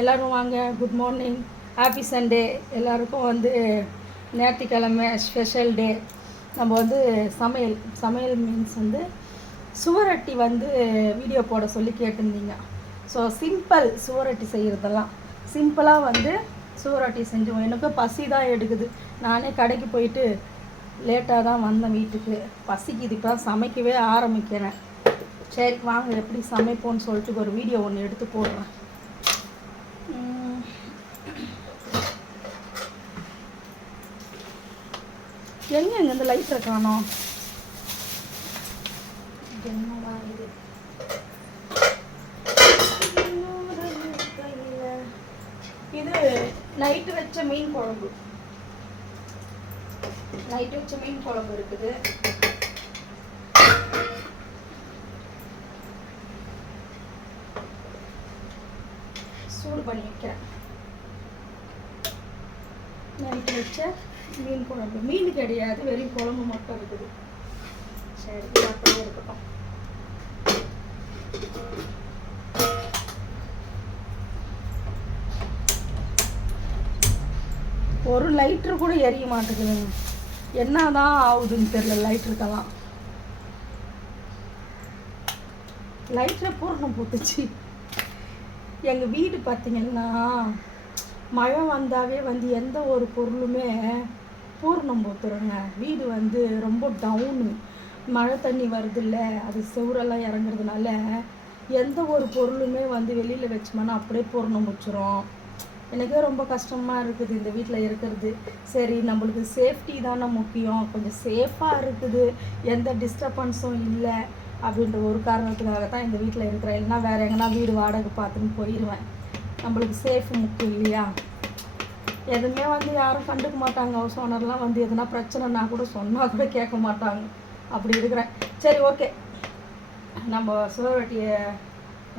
எல்லோரும் வாங்க. Good morning, happy Sunday. எல்லாருக்கும் வந்து ஞாயிற்றுக்கிழமை ஸ்பெஷல் டே. நம்ம வந்து சமையல் மீன்ஸ் வந்து சுவரொட்டி வந்து வீடியோ போட சொல்லி கேட்டிருந்தீங்க. ஸோ சிம்பிள் சுவரொட்டி செய்கிறதெல்லாம் சிம்பிளாக வந்து சுவரொட்டி செஞ்சுவோம். எனக்கு பசி தான் எடுக்குது. நானே கடைக்கு போயிட்டு லேட்டாக தான் வந்தேன் வீட்டுக்கு. பசிக்கு இப்போ தான் சமைக்கவே ஆரம்பிக்கிறேன். சரி வாங்க எப்படி சமைப்போன்னு சொல்லிட்டு ஒரு வீடியோ ஒன்று எடுத்து போடுறேன். எங்கே இந்த லைட்டை காணோம்? என்னடா இது? இது நைட்டு வச்ச மீன் குழம்பு. இருக்குது. சூடு பண்ணி வைக்கிறேன். நைட்டு வச்ச மீன் குழம்பு. மீன் கிடையாது, வெறும் குழம்பு மட்டும் இருக்குது. சரி அப்படியே இருக்கட்டும். ஒரு லைட்ரு கூட எரிய மாட்டேங்குதுங்க. என்னதான் ஆகுதுன்னு தெரியல. லைட்ருக்கெல்லாம் லைட்டில் பூரணம் போட்டுச்சு. எங்கள் வீடு பார்த்திங்கன்னா மழை வந்தாவே வந்து எந்த ஒரு பொருளுமே பூரணம் போத்துருங்க. வீடு வந்து ரொம்ப டவுனு. மழை தண்ணி வருது இல்லை, அது செவரெல்லாம் இறங்குறதுனால எந்த ஒரு பொருளுமே வந்து வெளியில் வச்சோம்னா அப்படியே பூரணம் வச்சிரும். எனக்கே ரொம்ப கஷ்டமாக இருக்குது இந்த வீட்டில் இருக்கிறது. சரி நம்மளுக்கு சேஃப்டி தானே முக்கியம், கொஞ்சம் சேஃபாக இருக்குது, எந்த டிஸ்டர்பன்ஸும் இல்லை அப்படின்ற ஒரு காரணத்துக்காக தான் இந்த வீட்டில் இருக்கிறேன். இல்லைன்னா வேறு எங்கன்னா வீடு வாடகை பார்த்துன்னு போயிடுவேன். நம்மளுக்கு சேஃப் முக்கியம் இல்லையா? எதுவுமே வந்து யாரும் கண்டுக்க மாட்டாங்க. ஹவுஸ் ஓனர்லாம் வந்து எதுனா பிரச்சனைனா கூட சொன்னால் கூட கேட்க மாட்டாங்க. அப்படி இருக்கிறேன். சரி ஓகே, நம்ம சுவரொட்டியை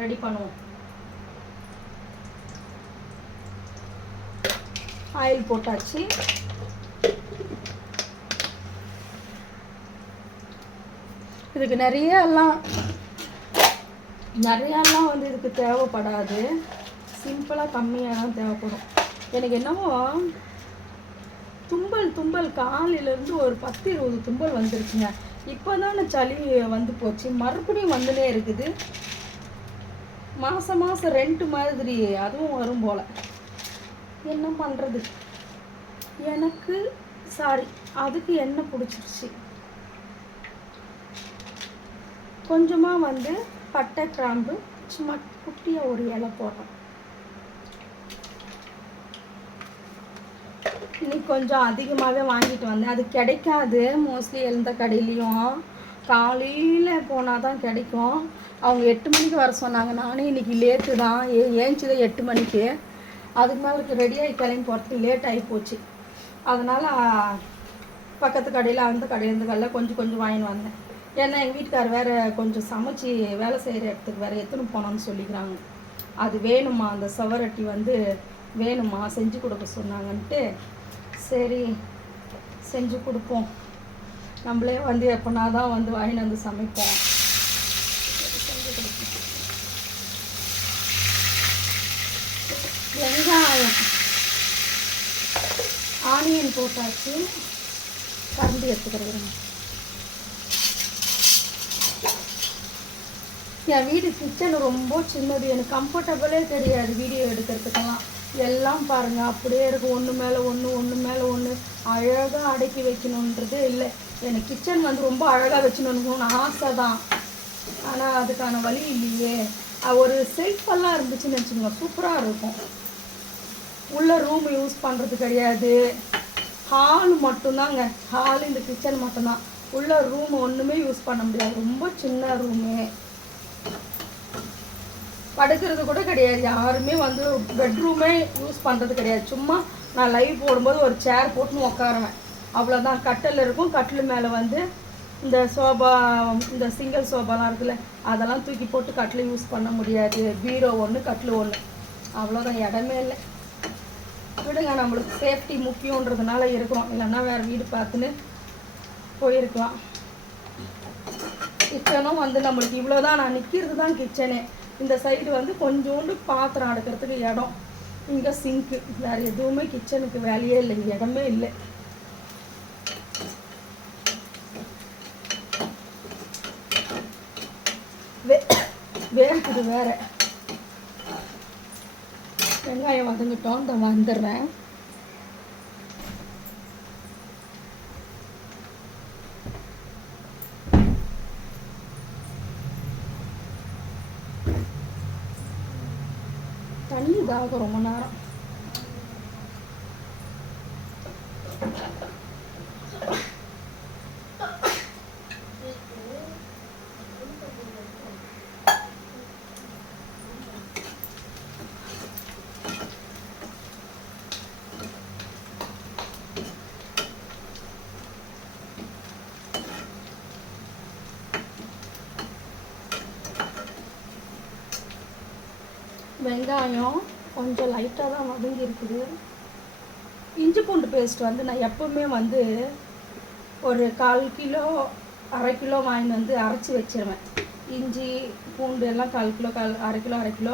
ரெடி பண்ணுவோம். ஆயில் போட்டாச்சு. இதுக்கு நிறையெல்லாம் வந்து இதுக்கு தேவைப்படாது. சிம்பிளாக கம்மியாக தான் தேவைப்படும். எனக்கு என்னவோ தும்பல் காலையிலேருந்து ஒரு 10-20 தும்பல் வந்துருக்குங்க. இப்போ தான் சளி வந்து போச்சு, மறுபடியும் வந்துனே இருக்குது. மாதம் ரெண்ட் மாதிரி அதுவும் வரும் போல். என்ன பண்ணுறது? எனக்கு அதுக்கு என்ன பிடிச்சிருச்சு. கொஞ்சமாக வந்து பட்டை கிராம்பு சும்மா குட்டியாக ஒரு இலை போடுறேன். இன்னைக்கு கொஞ்சம் அதிகமாகவே வாங்கிட்டு வந்தேன். அது கிடைக்காது மோஸ்ட்லி எந்த கடையிலையும். காலையில் போனால் தான் கிடைக்கும். அவங்க 8 மணிக்கு வர சொன்னாங்க. நானே இன்றைக்கி லேட்டு தான் ஏஞ்சிதான் 8 மணிக்கு. அதுக்கு மேலே ரெடியாகி கிளம்பி போகிறதுக்கு லேட் ஆகி போச்சு. அதனால் பக்கத்து கடையில் அந்த கடையில் இந்த கடையில் கொஞ்சம் வாங்கின்னு வந்தேன். ஏன்னா எங்கள் வீட்டுக்கார் வேறு கொஞ்சம் சமைச்சி வேலை செய்கிற இடத்துக்கு வேறு எடுத்துன்னு போனோன்னு சொல்லிக்கிறாங்க. அது வேணுமா, அந்த சுவரொட்டி வந்து வேணுமா, செஞ்சு கொடுக்க சொன்னாங்கன்ட்டு சரி செஞ்சு கொடுப்போம். நம்மளே வந்து எப்போனா தான் வந்து வாங்கின்னு வந்து சமைப்போம். செஞ்சு கொடுப்போம். வெங்காயம் ஆனியன் போட்டாச்சு. கரண்டி எடுத்துக்கிறேன். என் வீடு கிச்சன் ரொம்ப சின்னது. எனக்கு கம்ஃபர்டபுளே கிடையாது வீடியோ எடுக்கிறதுக்கெல்லாம். எல்லாம் பாருங்கள் அப்படியே இருக்கும். ஒன்று மேலே ஒன்று அழகாக அடக்கி வைக்கணுன்றதே இல்லை. எனக்கு கிச்சன் வந்து ரொம்ப அழகாக வச்சுன்னு ஆசை தான். ஆனால் அதுக்கான வழி இல்லையே. ஒரு செல்ஃபெல்லாம் இருந்துச்சுன்னு வச்சுக்கோங்க, சூப்பராக இருக்கும். உள்ள ரூம் யூஸ் பண்ணுறது கிடையாது. ஹால் மட்டும்தாங்க. ஹால் இந்த கிச்சன் மட்டும்தான். உள்ள ரூம் ஒன்றுமே யூஸ் பண்ண முடியாது. ரொம்ப சின்ன ரூமு. படுக்கிறது கூட கிடையாது. யாருமே வந்து பெட்ரூமே யூஸ் பண்ணுறது கிடையாது. சும்மா நான் லைவ் போடும்போது ஒரு சேர் போட்டுன்னு உட்காருவேன், அவ்வளோதான். கட்டில் இருக்கும். கட்டில் மேலே வந்து இந்த சோபா, இந்த சிங்கிள் சோபாலாம் இருக்குல்ல, அதெல்லாம் தூக்கி போட்டு கட்டில் யூஸ் பண்ண முடியாது. பீரோ ஒன்று, கட்டில் ஒன்று, அவ்வளோதான். இடமே இல்லை. விடுங்க, நம்மளுக்கு சேஃப்டி முக்கியன்றதுனால இருக்கிறோம். இல்லைன்னா வேறு வீடு பார்த்துன்னு போயிருக்கலாம். கிச்சனும் வந்து நம்மளுக்கு இவ்வளோதான். நான் நிற்கிறது தான் கிச்சனே. இந்த சைடு வந்து கொஞ்சோண்டு பாத்திரம் அடுக்கிறதுக்கு இடம். இங்கே சிங்க்கு, வேறு எதுவுமே கிச்சனுக்கு வேலையே இல்லை, இங்கே இடமே இல்லை. வேறுக்குது வேற. வெங்காயம் வதங்கிட்டோம், இந்த வந்துடுறேன். தண்ணி தாகம் ரொம்ப நேரம். வெங்காயம் கொஞ்சம் லைட்டாக தான் வதங்கி இருக்குது. இஞ்சி பூண்டு பேஸ்ட் வந்து நான் எப்போவுமே வந்து ஒரு 1/4 கிலோ 1/2 கிலோ வாங்கிட்டு வந்து அரைச்சி வச்சிருவேன். இஞ்சி பூண்டு எல்லாம் 1/4 கிலோ 1/2 கிலோ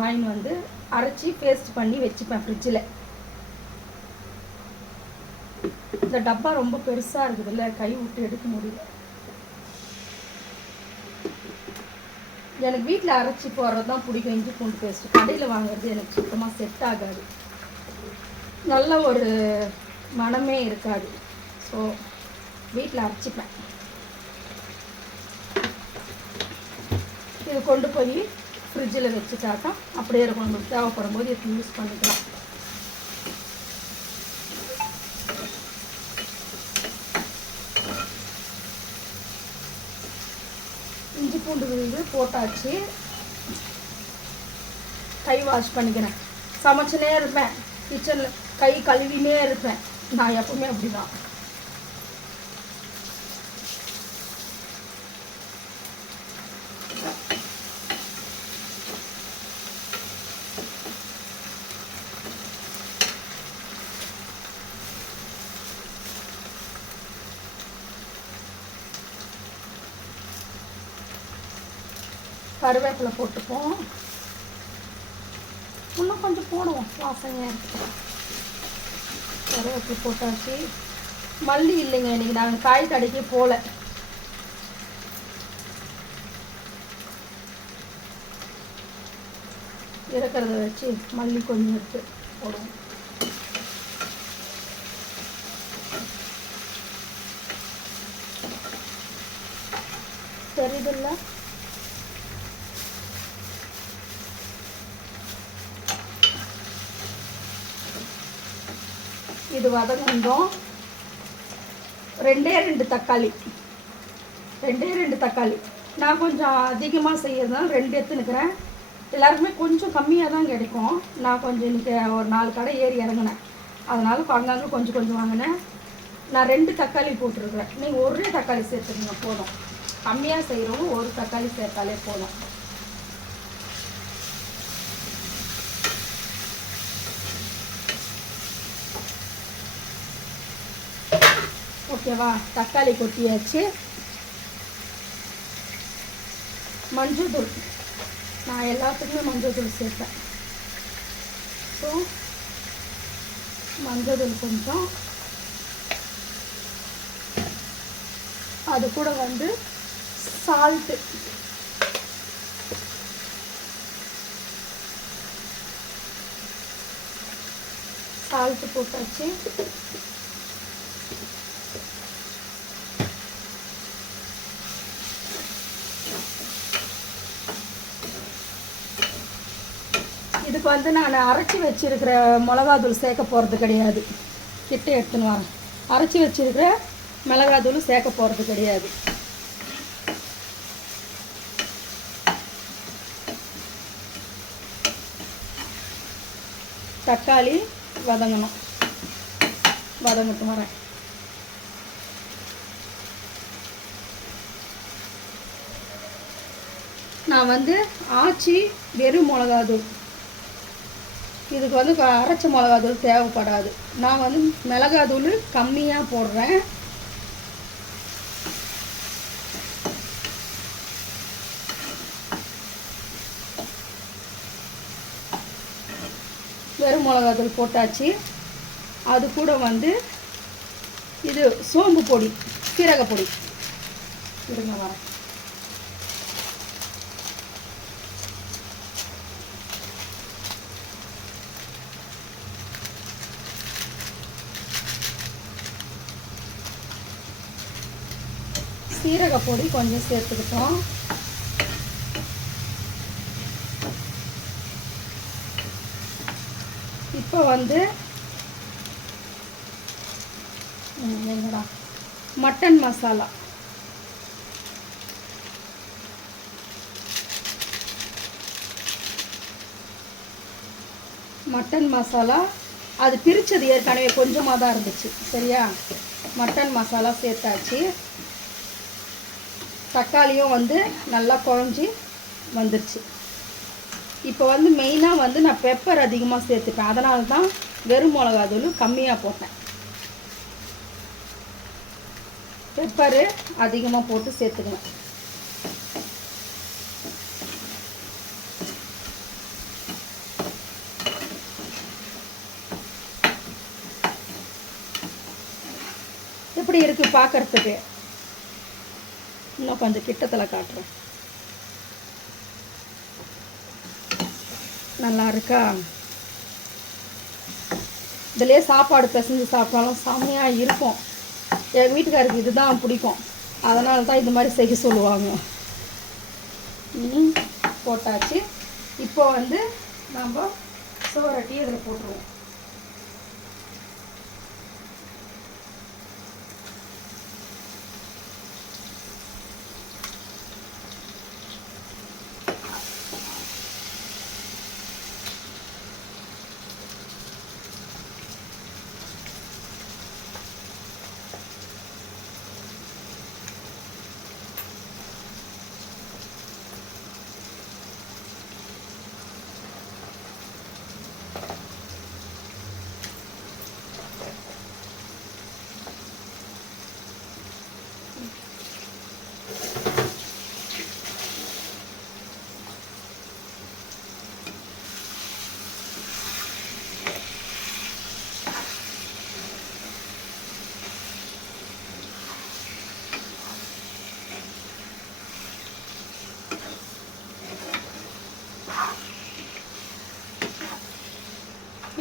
வாங்கிட்டு வந்து அரைச்சி பேஸ்ட் பண்ணி வச்சுப்பேன் ஃப்ரிட்ஜில். இந்த டப்பா ரொம்ப பெருசாக இருக்குதுல்ல, கை விட்டு எடுக்க முடியல. எனக்கு வீட்டில் அரைச்சி போடுறது தான் பிடிக்கும். இஞ்சி பூண்டு பேஸ்ட்டு கடையில் வாங்குறது எனக்கு சுத்தமாக செட் ஆகாது, நல்ல ஒரு மனமே இருக்காது. ஸோ வீட்டில் அரைச்சிப்பேன். இது கொண்டு போய் ஃப்ரிட்ஜில் வச்சுட்டாக்கா அப்படியே இருக்கும், நம்மளுக்கு தேவைப்படும் போது எடுத்து யூஸ் பண்ணிக்கலாம். இஞ்சி பூண்டு விழுது போட்டாச்சு. கை வாஷ் பண்ணிக்கிறேன். சமைச்சுனே இருப்பேன் கிச்சனில், கை கழுவினே இருப்பேன். நான் எப்பவுமே அப்படி தான். கருவேப்பிலை போட்டுப்போம், இன்னும் கொஞ்சம் போடுவோம் வாசனையாக இருக்குது. கருவேப்பிலை போட்டாச்சு. மல்லி இல்லைங்க, இன்றைக்கி நாங்கள் காய் கடைக்கே போகல. இருக்கிறத வச்சு மல்லி கொஞ்சம் எடுத்து போடுவோம். தெரியுதுல்ல, இது வதங்கணும். 2 தக்காளி, 2 தக்காளி. நான் கொஞ்சம் அதிகமாக செய்யறதுனால 2 எடுத்துன்னுக்கிறேன். எல்லாருக்குமே கொஞ்சம் கம்மியாக தான் கிடைக்கும். நான் கொஞ்சம் இன்றைக்கி ஒரு 4 கடை ஏறி இறங்கினேன், அதனால் அங்கங்கே கொஞ்சம் வாங்கினேன். நான் 2 தக்காளி போட்டிருக்கிறேன். நீங்கள் ஒரே தக்காளி சேர்த்துருங்க போதும். கம்மியாக செய்கிறவங்க ஒரு தக்காளி சேர்த்தாலே போதும். ஓகேவா, தக்காளி கொட்டியாச்சு. மஞ்சள் தூள், நான் எல்லாத்துக்குமே மஞ்சள் தூள் சேர்ப்பேன். ஸோ மஞ்சள் தூள் கொஞ்சம், அது கூட வந்து சால்ட்டு, போட்டாச்சு. இதுக்கு வந்து நான் அரைச்சி வச்சிருக்கிற மிளகாத்தூள் சேர்க்க போகிறது கிடையாது. கிட்ட எடுத்துன்னு வரேன். அரைச்சி வச்சிருக்கிற மிளகாத்தூள் சேர்க்க போகிறது கிடையாது. தக்காளி வதங்கணும், வதங்கிட்டு வரேன். நான் வந்து ஆச்சி வெறும் மிளகாத்தூள், இதுக்கு வந்து அரைச்ச மிளகாத்தூள் தேவைப்படாது. நான் வந்து மிளகாத்தூள் கம்மியாக போடுறேன். வெறும் மிளகாத்தூள் போட்டாச்சு. அது கூட வந்து இது சோம்பு பொடி, சீரகப்பொடி. இருங்க வரேன். சீரகப்பொடி கொஞ்சம் சேர்த்துக்கிட்டோம். இப்போ வந்து மட்டன் மசாலா, மட்டன் மசாலா அது பிரித்தது ஏற்கனவே கொஞ்சமாக தான் இருந்துச்சு. சரியா, மட்டன் மசாலா சேர்த்தாச்சு. தக்காளியும் வந்து நல்லா குழஞ்சி வந்துடுச்சு. இப்போ வந்து மெயினாக வந்து நான் பெப்பர் அதிகமாக சேர்த்துப்பேன். அதனால தான் வெறும் மிளகாத்தூள் கம்மியாக போட்டேன். பெப்பரு அதிகமாக போட்டு சேர்த்துக்குவேன். எப்படி இருக்குது பார்க்குறதுக்கு? இன்னும் கொஞ்சம் கிட்டத்தில் காட்டுறேன். நல்லா இருக்கா? இதிலே சாப்பாடு பிசைஞ்சு சாப்பிட்டாலும் செம்மையாக இருக்கும். எங்கள் வீட்டுக்காருக்கு இதுதான் பிடிக்கும். அதனால தான் இந்த மாதிரி செய்ய சொல்லுவாங்க. போட்டாச்சு. இப்போ வந்து நம்ம சுவரட்டி இதில் போட்டுருவோம்.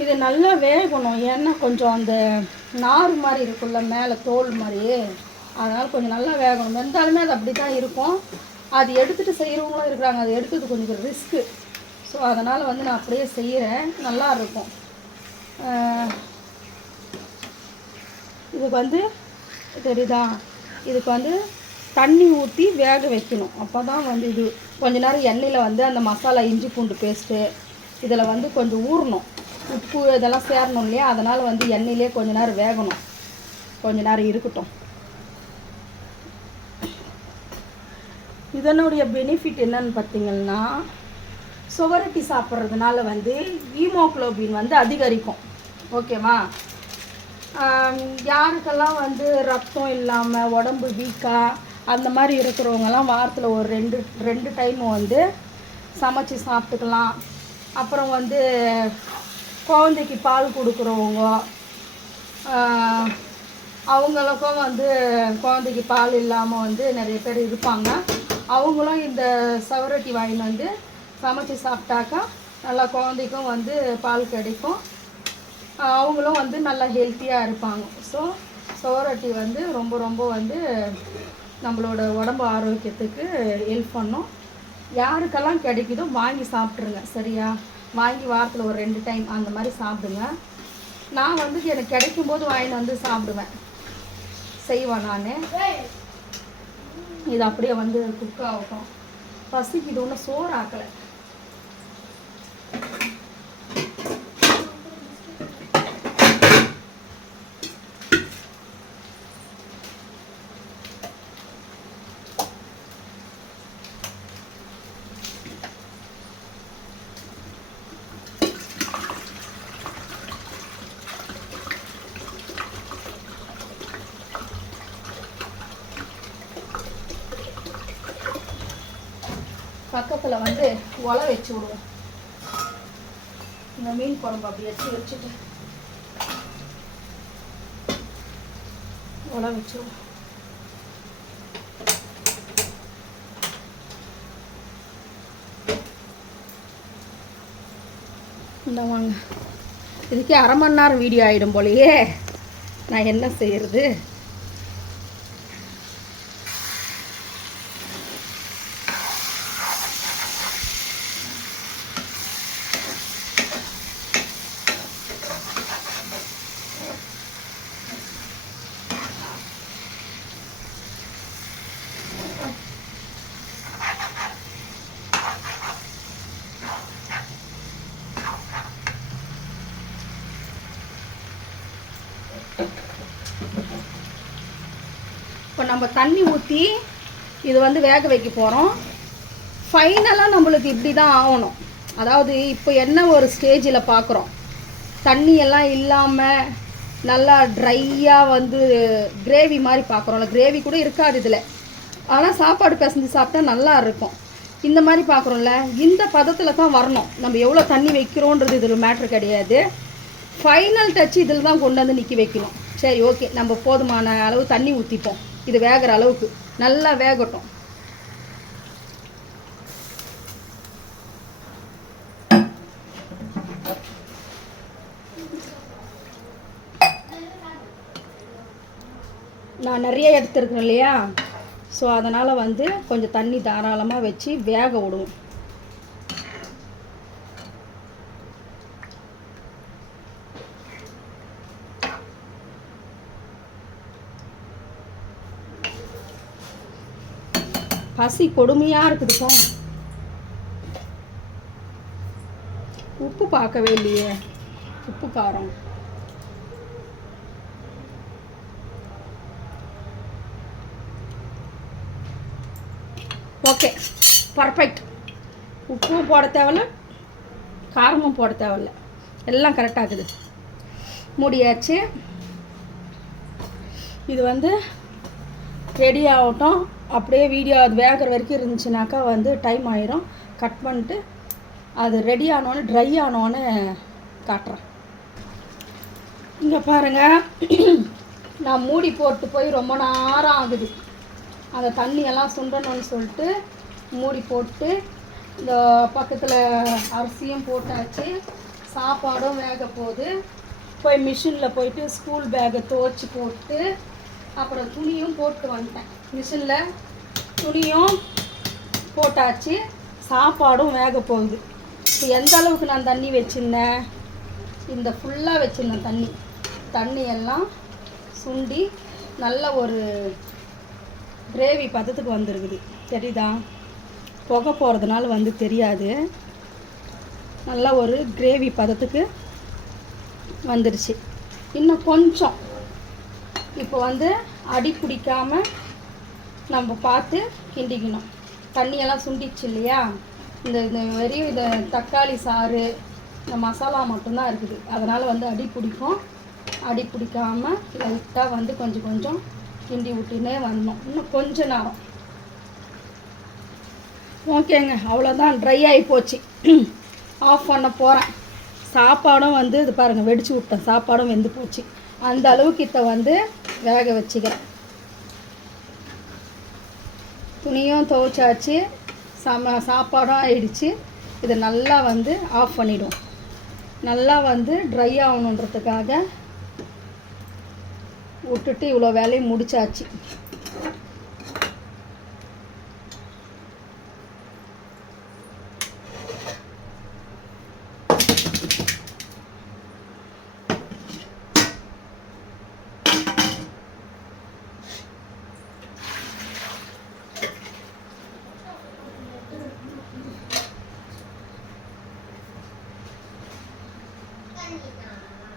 இது நல்லா வேகணும். ஏன்னா கொஞ்சம் அந்த நார் மாதிரி இருக்குல்ல, மேலே தோல் மாதிரி, அதனால் கொஞ்சம் நல்லா வேகணும். வெந்தாலுமே அது அப்படி தான் இருக்கும். அது எடுத்துகிட்டு செய்கிறவங்களும் இருக்கிறாங்க. அது எடுக்கிறது கொஞ்சம் ரிஸ்க்கு. ஸோ அதனால் வந்து நான் அப்படியே செய்கிறேன். நல்லா இருக்கும். இதுக்கு வந்து தெரியுதா, இதுக்கு வந்து தண்ணி ஊற்றி வேக வைக்கணும். அப்போ தான் வந்து இது கொஞ்ச நேரம் எண்ணெயில் வந்து அந்த மசாலா, இஞ்சி பூண்டு பேஸ்ட்டு இதில் வந்து கொஞ்சம் ஊறணும். உப்பு இதெல்லாம் சேரணும் இல்லையா, அதனால் வந்து எண்ணெயிலே கொஞ்ச நேரம் வேகணும். கொஞ்ச நேரம் இருக்கட்டும். இதனுடைய பெனிஃபிட் என்னன்னு பார்த்தீங்கன்னா, சுவரட்டி சாப்பிட்றதுனால வந்து ஹீமோகுளோபின் வந்து அதிகரிக்கும். ஓகேவா? யாருக்கெல்லாம் வந்து ரத்தம் இல்லாமல் உடம்பு வீக்காக அந்த மாதிரி இருக்கிறவங்கெல்லாம் வாரத்தில் ஒரு ரெண்டு டைம் வந்து சமைச்சி சாப்பிட்டுக்கலாம். அப்புறம் வந்து குழந்தைக்கு பால் கொடுக்குறவங்க, அவங்களுக்கும் வந்து குழந்தைக்கு பால் இல்லாமல் வந்து நிறைய பேர் இருப்பாங்க. அவங்களும் இந்த சுவரொட்டி வாங்கின்னு வந்து சமைச்சி சாப்பிட்டாக்கா நல்லா குழந்தைக்கும் வந்து பால் கிடைக்கும். அவங்களும் வந்து நல்லா ஹெல்த்தியாக இருப்பாங்க. ஸோ சுவரொட்டி வந்து ரொம்ப ரொம்ப வந்து நம்மளோட உடம்பு ஆரோக்கியத்துக்கு ஹெல்ப் பண்ணும். யாருக்கெல்லாம் கிடைக்குதோ வாங்கி சாப்பிட்ருங்க. சரியா? வாங்கி வாரத்தில் ஒரு 2 டைம் அந்த மாதிரி சாப்பிடுங்க. நான் வந்து எனக்கு கிடைக்கும்போது வாங்கிட்டு வந்து சாப்பிடுவேன், செய்வேன் நான். இது அப்படியே வந்து குக் ஆகட்டும். பசிக்கு இது ஒன்றும் சோறு ஆக்கலை. பக்கத்தில் வந்து ஒலை வச்சு விடுவோம். இந்த மீன் குழம்பு அப்படி எடுத்து வச்சுட்டு உல வச்சிருவோம். இந்த வாங்க, இதுக்கே அரை மணி நேரம் வீடியோ ஆகிடும் போலையே. நான் என்ன செய்யறது? இப்போ நம்ம தண்ணி ஊற்றி இது வந்து வேக வைக்க போகிறோம். ஃபைனலாக நம்மளுக்கு இப்படி தான் ஆகணும். அதாவது இப்போ என்ன ஒரு ஸ்டேஜில் பார்க்குறோம், தண்ணியெல்லாம் இல்லாமல் நல்லா ட்ரையாக வந்து கிரேவி மாதிரி பார்க்குறோம்ல. கிரேவி கூட இருக்காது இதில், ஆனால் சாப்பாடு பிசைஞ்சு சாப்பிட்டா நல்லா இருக்கும். இந்த மாதிரி பார்க்குறோம்ல, இந்த பதத்தில் தான் வரணும். நம்ம எவ்வளோ தண்ணி வைக்கிறோன்றது இதில் மேட்ரு கிடையாது. ஃபைனல் டச் இதில் தான் கொண்டு வந்து நிற்க வைக்கணும். சரி, ஓகே, நம்ம போதுமான அளவு தண்ணி ஊற்றிப்போம். இது வேகிற அளவுக்கு நல்லா வேகட்டும். நான் நிறைய எடுத்துருக்கேன் இல்லையா, ஸோ அதனால் வந்து கொஞ்சம் தண்ணி தாராளமாக வச்சு வேக விடுவோம். பசி கொடுமையாக இருக்குதுப்பா. உப்பு பார்க்கவே இல்லையே, உப்பு காரம். Okay, perfect. உப்பும் போட தேவையில்ல, காரமும் போட தேவையில்ல, எல்லாம் கரெக்டாகுது. மூடியாச்சு. இது வந்து ரெடி ஆகட்டும். அப்படியே வீடியோ அது வேகிற வரைக்கும் இருந்துச்சுனாக்கா வந்து டைம் ஆயிரும். கட் பண்ணிட்டு அது ரெடி ஆனோன்னு ட்ரை ஆனோன்னு காட்டுறேன். இங்கே பாருங்கள், நான் மூடி போட்டு போய் ரொம்ப நேரம் ஆகுது. அந்த தண்ணியெல்லாம் சுண்டணும்னு சொல்லிட்டு மூடி போட்டு இந்த பக்கத்தில் அரிசியும் போட்டாச்சு, சாப்பாடும் வேக போகுது. போய் மிஷினில் போயிட்டு ஸ்கூல் பேக்கை துவச்சி போட்டு அப்புறம் துணியும் போட்டு வந்துட்டேன். மிஷினில் துணியும் போட்டாச்சு, சாப்பாடும் வேக போகுது. இப்போ எந்த அளவுக்கு நான் தண்ணி வச்சுருந்தேன், இந்த ஃபுல்லாக வச்சுருந்தேன் தண்ணியெல்லாம் சுண்டி நல்ல ஒரு கிரேவி பதத்துக்கு வந்துருக்குது. தெரியுதா? புகை போகிறதுனால வந்து தெரியாது. நல்லா ஒரு கிரேவி பதத்துக்கு வந்துருச்சு. இன்னும் கொஞ்சம் இப்போ வந்து அடி பிடிக்காமல் நம்ம பார்த்து கிண்டிக்கணும். தண்ணியெல்லாம் சுண்டிச்சு இல்லையா, இந்த வெறும் இந்த தக்காளி சாறு இந்த மசாலா மட்டும்தான் இருக்குது. அதனால் வந்து அடி பிடிக்கும். அடி பிடிக்காமல் லைட்டாக வந்து கொஞ்சம் கொஞ்சம் கிண்டி விட்டுனே வரணும். இன்னும் கொஞ்ச நேரம். ஓகேங்க, அவ்வளோதான். ட்ரை ஆகி போச்சு. ஆஃப் பண்ண போகிறேன். சாப்பாடும் வந்து இது பாருங்கள், வெடிச்சு விட்டேன். சாப்பாடும் வெந்து போச்சு. அந்த அளவுக்கு இதை வந்து வேக வச்சுக்கிறேன். துணியும் துவைச்சாச்சு, சாப்பாடும் ஆயிடுச்சு. இதை நல்லா வந்து ஆஃப் பண்ணிவிடும். நல்லா வந்து ட்ரை ஆகணுன்றதுக்காக விட்டுட்டு இவ்வளோ வேலையும் முடிச்சாச்சு.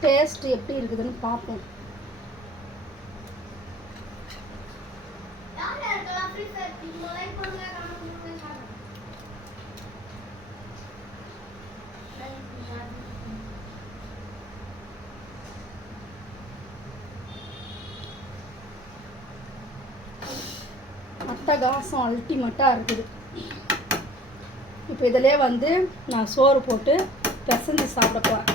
டேஸ்ட் எப்படி இருக்குதுன்னு பார்ப்போம். அட்டகாசம், அல்டிமேட்டாக இருக்குது. இப்போ இதிலே வந்து நான் சோறு போட்டு பிசைஞ்சு சாப்பிட போகிறேன்.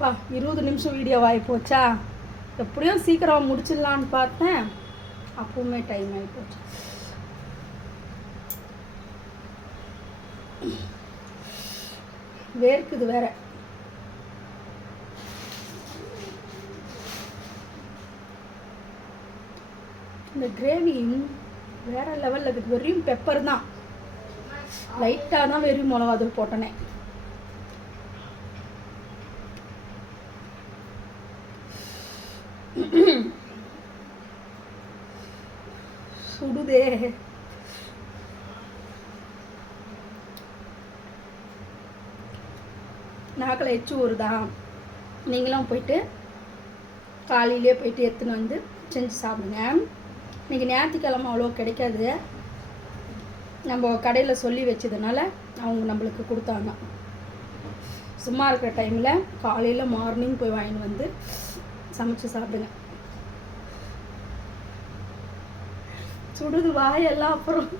பா 20 நிமிஷம் வீடியோ ஆகி போச்சா? எப்படியும் சீக்கிரம் முடிச்சிடலான்னு பார்த்தேன், அப்பவுமே டைம் ஆகி போச்சு. வேர்க்குது வேற. இந்த கிரேவி வேற லெவலில் இருக்குது. வெறும் பெப்பர் தான், லைட்டாக தான் வெறும் மிளகாத்தூள் போட்டனே. சுடுதே. நாக்கில் எச்சு ஊறுதா? நீங்களும் போயிட்டு காலையிலே போயிட்டு எடுத்துன்னு வந்து செஞ்சு சாப்பிடுங்க. இன்றைக்கி ஞாயிற்றுக்கிழமை அவ்வளோ கிடைக்காது, நம்ம கடையில் சொல்லி வச்சதுனால அவங்க நம்மளுக்கு கொடுத்தாங்க. சும்மா இருக்கிற டைமில் காலையில் மார்னிங் போய் வாங்கிட்டு வந்து சமைச்சு சாப்பிடுங்க. சுடுது வாயெல்லாம். அப்புறம்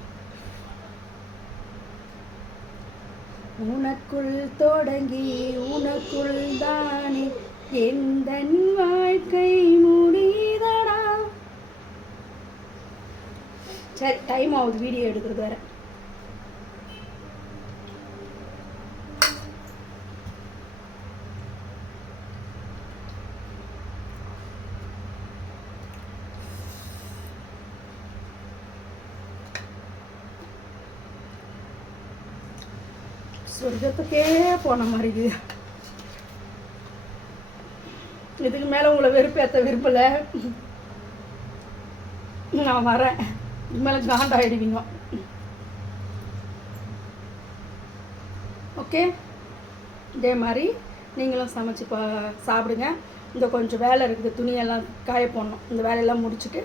உனக்குள் தொடங்கி உனக்குள் தானே எந்த வாழ்க்கை முடிதடா. சரி, டைம் ஆகுது வீடியோ எடுக்கிறது வேற. சொர்க்கத்துக்கே போன மாதிரி இருக்குது. இதுக்கு மேலே உங்களை வெறுப்பேற்ற விரும்பலை, நான் வரேன். இது மேலே காண்டாயிடுவீங்க. ஓகே, இதே மாதிரி நீங்களும் சமைச்சு சாப்பிடுங்க. இந்த கொஞ்சம் வேலை இருக்குது, துணியெல்லாம் காய போடணும். இந்த வேலையெல்லாம் முடிச்சுட்டு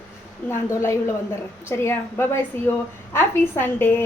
நான் இந்த லைவில் வந்துடுறேன். சரியா? Bye bye, see you. Happy Sunday.